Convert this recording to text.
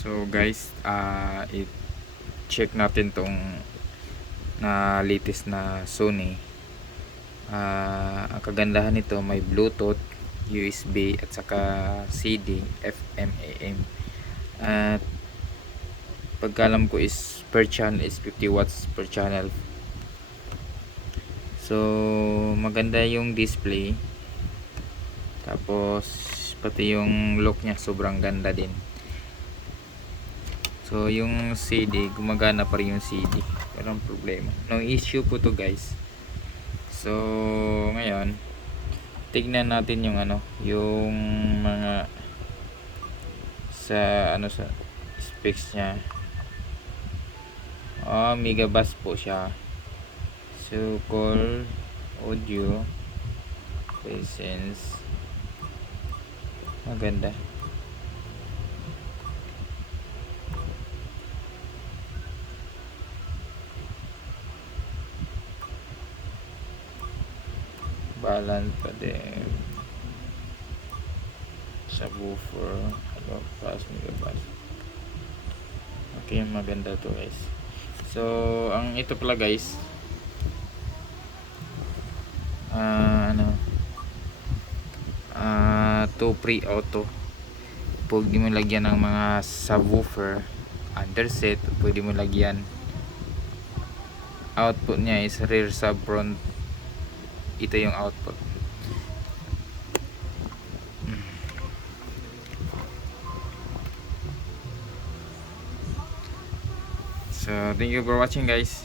So guys, i-check natin tong na latest na Sony. Ang kagandahan nito, may Bluetooth, USB at saka CD, FM, AM. At pagkalam ko is per channel is 50 watts per channel. So maganda yung display. Tapos pati yung look niya sobrang ganda din. So yung CD, gumagana pa rin yung CD. Walang problema. No issue po to guys. So ngayon, tignan natin yung yung mga sa specs niya. Megabass po siya. So call, audio, presence. Maganda. Balance pa din. Subwoofer, plus megabass. Okay, maganda to guys. So ang ito pala guys, to pre-auto. Pwede mo lagyan ng mga subwoofer, underset, pwede mo lagyan. Output niya is rear sub front. Ito yung output. So thank you for watching guys.